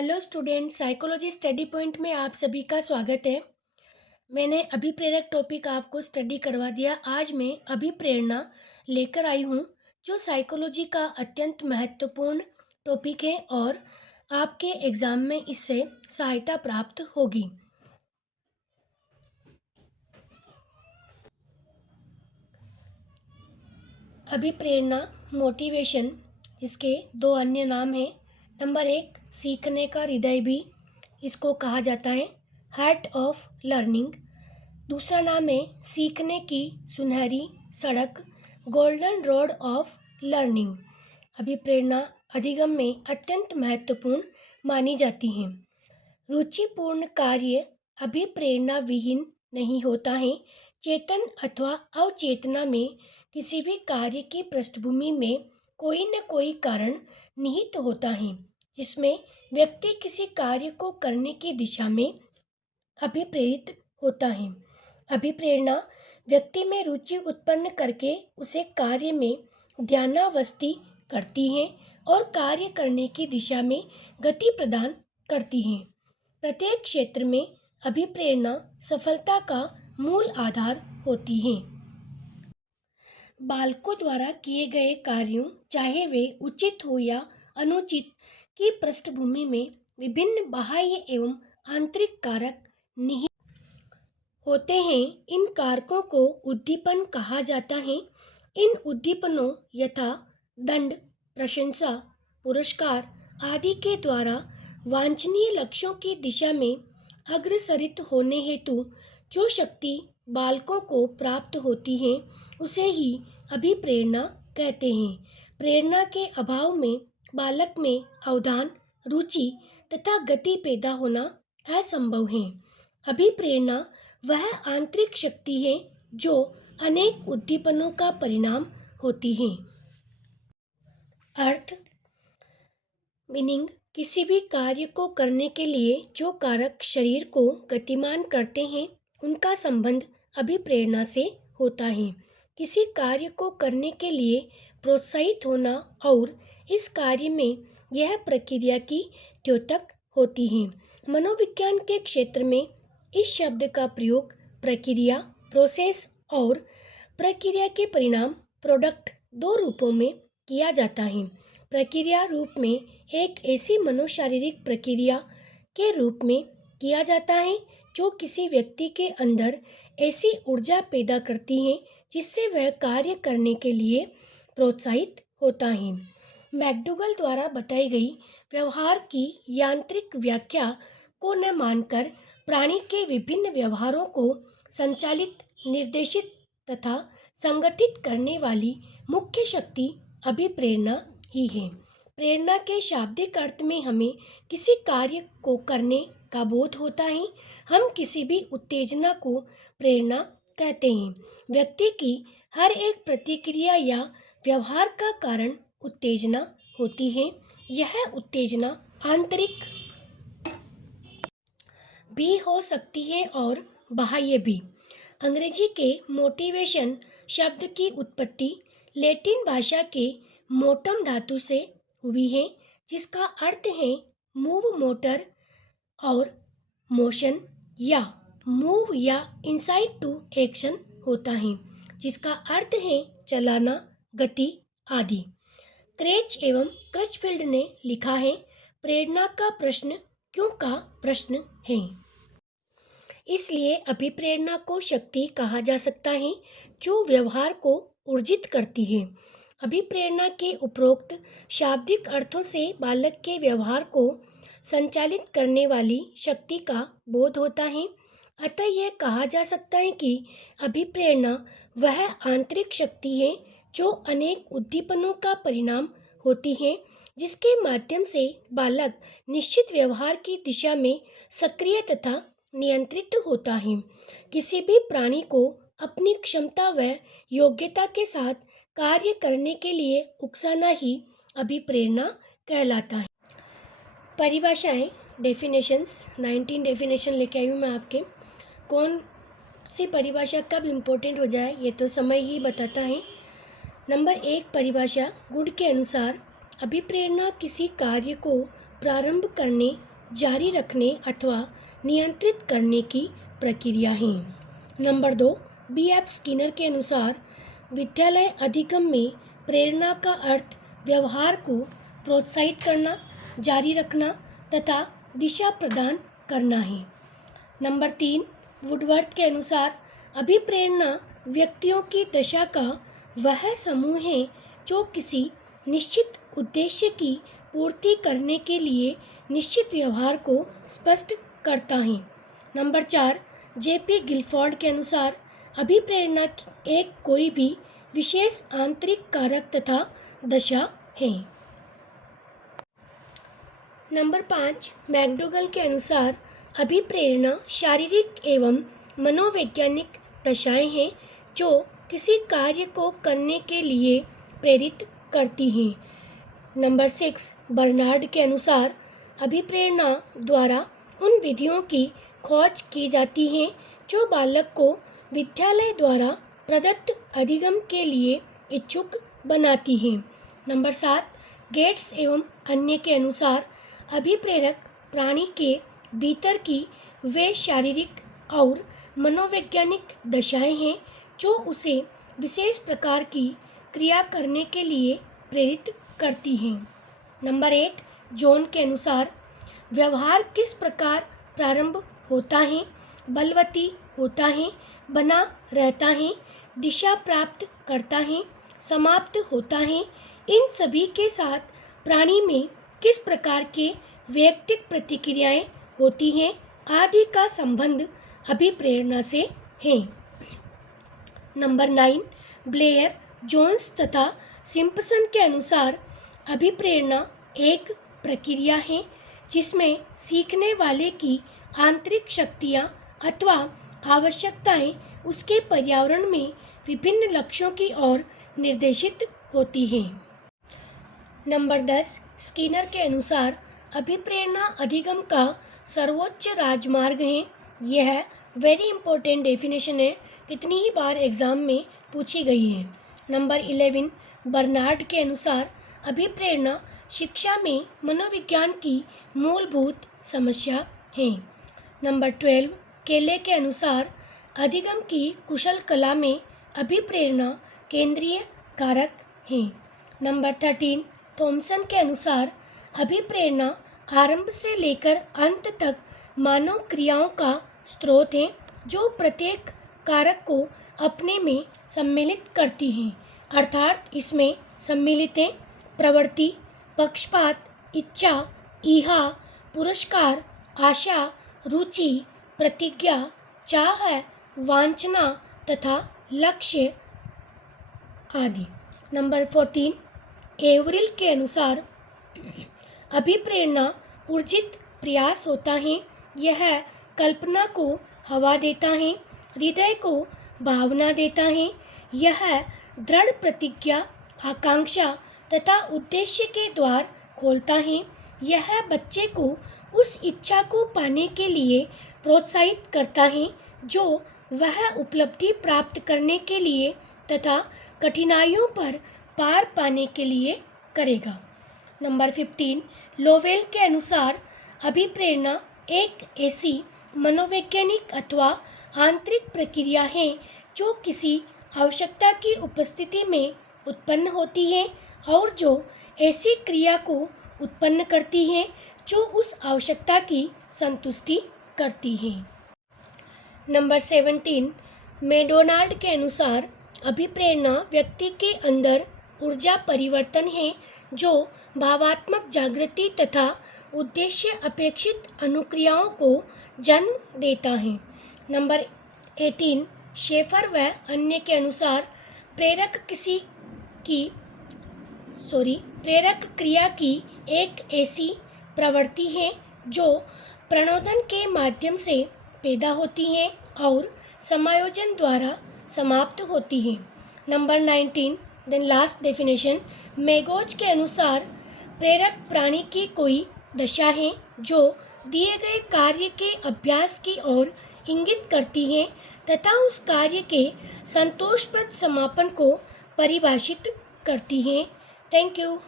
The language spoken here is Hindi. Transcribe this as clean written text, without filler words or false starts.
Hello student, psychology study point में आप सभी का स्वागत है। मैंने अभिप्रेरक टॉपिक आपको स्टडी करवा दिया। आज मैं अभिप्रेरणा लेकर आई हूँ, जो साइकोलॉजी का अत्यंत महत्वपूर्ण टॉपिक है और आपके एग्ज़ाम में इससे सहायता प्राप्त होगी। अभिप्रेरणा मोटिवेशन, जिसके दो अन्य नाम हैं। नंबर 1, सीखने का हृदय भी इसको कहा जाता है, हार्ट ऑफ लर्निंग। दूसरा नाम है सीखने की सुनहरी सड़क, गोल्डन रोड ऑफ लर्निंग। अभिप्रेरणा अधिगम में अत्यंत महत्वपूर्ण मानी जाती हैं। रुचिपूर्ण कार्य अभिप्रेरणा विहीन नहीं होता है। चेतन अथवा अवचेतना में किसी भी कार्य की पृष्ठभूमि में कोई न कोई कारण निहित होता है, जिसमें व्यक्ति किसी कार्य को करने की दिशा में अभिप्रेरित होता है। अभिप्रेरणा व्यक्ति में रुचि उत्पन्न करके उसे कार्य में ध्यानावस्थी करती है और कार्य करने की दिशा में गति प्रदान करती है। प्रत्येक क्षेत्र में अभिप्रेरणा सफलता का मूल आधार होती है। बालकों द्वारा किए गए कार्यों, चाहे वे उचित हो या अनुचित, की पृष्ठभूमि में विभिन्न बाह्य एवं आंतरिक कारक निहित होते हैं। इन कारकों को उद्दीपन कहा जाता है। इन उद्दीपनों यथा दंड, प्रशंसा, पुरस्कार आदि के द्वारा वांछनीय लक्ष्यों की दिशा में अग्रसरित होने हेतु जो शक्ति बालकों को प्राप्त होती है, उसे ही अभिप्रेरणा कहते हैं। प्रेरणा के अभाव में बालक में अवधान, रुचि तथा गति पैदा होना असंभव है। अभिप्रेरणा वह आंतरिक शक्ति है जो अनेक उद्दीपनों का परिणाम होती है। अर्थ मीनिंग, किसी भी कार्य को करने के लिए जो कारक शरीर को गतिमान करते हैं, उनका संबंध अभिप्रेरणा से होता है। किसी कार्य को करने के लिए प्रोत्साहित होना और इस कार्य में यह प्रक्रिया की द्योतक होती है। मनोविज्ञान के क्षेत्र में इस शब्द का प्रयोग प्रक्रिया, प्रोसेस और प्रक्रिया के परिणाम, प्रोडक्ट, दो रूपों में किया जाता है। प्रक्रिया रूप में एक ऐसी मनोशारीरिक प्रक्रिया के रूप में किया जाता है जो किसी व्यक्ति के अंदर ऐसी ऊर्जा पैदा करती है जिससे वह कार्य करने के लिए प्रोत्साहित होता है। मैकडूगल द्वारा बताई गई व्यवहार की यांत्रिक व्याख्या को न मानकर प्राणी के विभिन्न व्यवहारों को संचालित, निर्देशित तथा संगठित करने वाली मुख्य शक्ति अभिप्रेरणा ही है। प्रेरणा के शाब्दिक अर्थ में हमें किसी कार्य को करने का बोध होता है। हम किसी भी उत्तेजना को प्रेरणा कहते हैं। व्यक्ति की हर एक प्रतिक्रिया या व्यवहार का कारण उत्तेजना होती है। यह उत्तेजना आंतरिक भी हो सकती है और बाह्य भी। अंग्रेजी के मोटिवेशन शब्द की उत्पत्ति लैटिन भाषा के मोटम धातु से हुई है, जिसका अर्थ है मूव, मोटर और मोशन या मूव या इंसाइट टू एक्शन होता है, जिसका अर्थ है चलाना, गति आदि। क्रेच एवं क्रचफील्ड ने लिखा है, प्रेरणा का प्रश्न क्यों का प्रश्न है। इसलिए अभिप्रेरणा को शक्ति कहा जा सकता है जो व्यवहार को ऊर्जित करती है। अभिप्रेरणा के उपरोक्त शाब्दिक अर्थों से बालक के व्यवहार को संचालित करने वाली शक्ति का बोध होता है। अतः यह कहा जा सकता है कि अभिप्रेरणा वह आंतरिक शक्ति है जो अनेक उद्दीपनों का परिणाम होती है, जिसके माध्यम से बालक निश्चित व्यवहार की दिशा में सक्रिय तथा नियंत्रित होता है। किसी भी प्राणी को अपनी क्षमता व योग्यता के साथ कार्य करने के लिए उकसाना ही अभिप्रेरणा कहलाता है। परिभाषाएं, डेफिनेशंस, 19 डेफिनेशन लेके आई हूँ मैं आपके। कौन सी परिभाषा कब इम्पोर्टेंट हो जाए ये तो समय ही बताता है। नंबर 1 परिभाषा, गुण के अनुसार अभिप्रेरणा किसी कार्य को प्रारंभ करने जारी रखने अथवा नियंत्रित करने की प्रक्रिया है। Number 2, B.F. स्किनर के अनुसार विद्यालय अधिगम में प्रेरणा का अर्थ व्यवहार को प्रोत्साहित करना, जारी रखना तथा दिशा प्रदान करना है। नंबर 3, वुडवर्थ के अनुसार अभिप्रेरणा व्यक्तियों की दशा का वह समूह है जो किसी निश्चित उद्देश्य की पूर्ति करने के लिए निश्चित व्यवहार को स्पष्ट करता है। Number 4, J.P. गिलफोर्ड के अनुसार अभिप्रेरणा एक कोई भी विशेष आंतरिक कारक तथा दशा है। नंबर 5, मैकडोगल के अनुसार अभिप्रेरणा शारीरिक एवं मनोवैज्ञानिक दशाएं हैं जो किसी कार्य को करने के लिए प्रेरित करती हैं। नंबर 6, बर्नार्ड के अनुसार अभिप्रेरणा द्वारा उन विधियों की खोज की जाती है जो बालक को विद्यालय द्वारा प्रदत्त अधिगम के लिए इच्छुक बनाती हैं। नंबर 7, गेट्स एवं अन्य के अनुसार अभिप्रेरक प्राणी के भीतर की वे शारीरिक और मनोवैज्ञानिक दशाएं हैं जो उसे विशेष प्रकार की क्रिया करने के लिए प्रेरित करती हैं। नंबर 8, जॉन के अनुसार व्यवहार किस प्रकार प्रारंभ होता है, बलवती होता है, बना रहता है, दिशा प्राप्त करता है, समाप्त होता है, इन सभी के साथ प्राणी में किस प्रकार के वैयक्तिक प्रतिक्रियाएं होती हैं आदि का संबंध अभिप्रेरणा से है। नंबर 9, ब्लेयर, जोन्स तथा सिम्पसन के अनुसार अभिप्रेरणा एक प्रक्रिया है जिसमें सीखने वाले की आंतरिक शक्तियाँ अथवा आवश्यकताएं उसके पर्यावरण में विभिन्न लक्ष्यों की ओर निर्देशित होती हैं। नंबर 10, स्किनर के अनुसार अभिप्रेरणा अधिगम का सर्वोच्च राजमार्ग है। यह वेरी इंपॉर्टेंट डेफिनेशन है, कितनी ही बार एग्जाम में पूछी गई है। नंबर 11, बर्नार्ड के अनुसार अभिप्रेरणा शिक्षा में मनोविज्ञान की मूलभूत समस्या है। नंबर 12, केले के अनुसार अधिगम की कुशल कला में अभिप्रेरणा केंद्रीय कारक है। नंबर 13, थॉमसन के अनुसार अभिप्रेरणा आरंभ से लेकर अंत तक मानव क्रियाओं का स्रोत है जो प्रत्येक कारक को अपने में सम्मिलित करती हैं, अर्थात इसमें सम्मिलित हैं प्रवृत्ति, पक्षपात, इच्छा, ईहा, पुरस्कार, आशा, रुचि, प्रतिज्ञा, चाह, वांछना तथा लक्ष्य आदि। नंबर 14, एवरिल के अनुसार अभिप्रेरणा ऊर्जित प्रयास होता है। यह कल्पना को हवा देता है, हृदय को भावना देता है। यह दृढ़ प्रतिज्ञा, आकांक्षा तथा उद्देश्य के द्वार खोलता है। यह बच्चे को उस इच्छा को पाने के लिए प्रोत्साहित करता है जो वह उपलब्धि प्राप्त करने के लिए तथा कठिनाइयों पर पार पाने के लिए करेगा। नंबर 15, लोवेल के अनुसार अभिप्रेरणा एक ऐसी मनोवैज्ञानिक अथवा आंतरिक प्रक्रिया है जो किसी आवश्यकता की उपस्थिति में उत्पन्न होती है और जो ऐसी क्रिया को उत्पन्न करती है जो उस आवश्यकता की संतुष्टि करती है। नंबर 17, मैकडोनाल्ड के अनुसार अभिप्रेरणा व्यक्ति के अंदर ऊर्जा परिवर्तन है जो भावात्मक जागृति तथा उद्देश्य अपेक्षित अनुक्रियाओं को जन्म देता है। नंबर 18, शेफर व अन्य के अनुसार प्रेरक क्रिया की एक ऐसी प्रवृत्ति है जो प्रणोदन के माध्यम से पैदा होती है और समायोजन द्वारा समाप्त होती है। नंबर 19, देन लास्ट डेफिनेशन, मैगोज के अनुसार प्रेरक प्राणी की कोई दशा है जो दिए गए कार्य के अभ्यास की ओर इंगित करती है तथा उस कार्य के संतोषप्रद समापन को परिभाषित करती है। Thank you.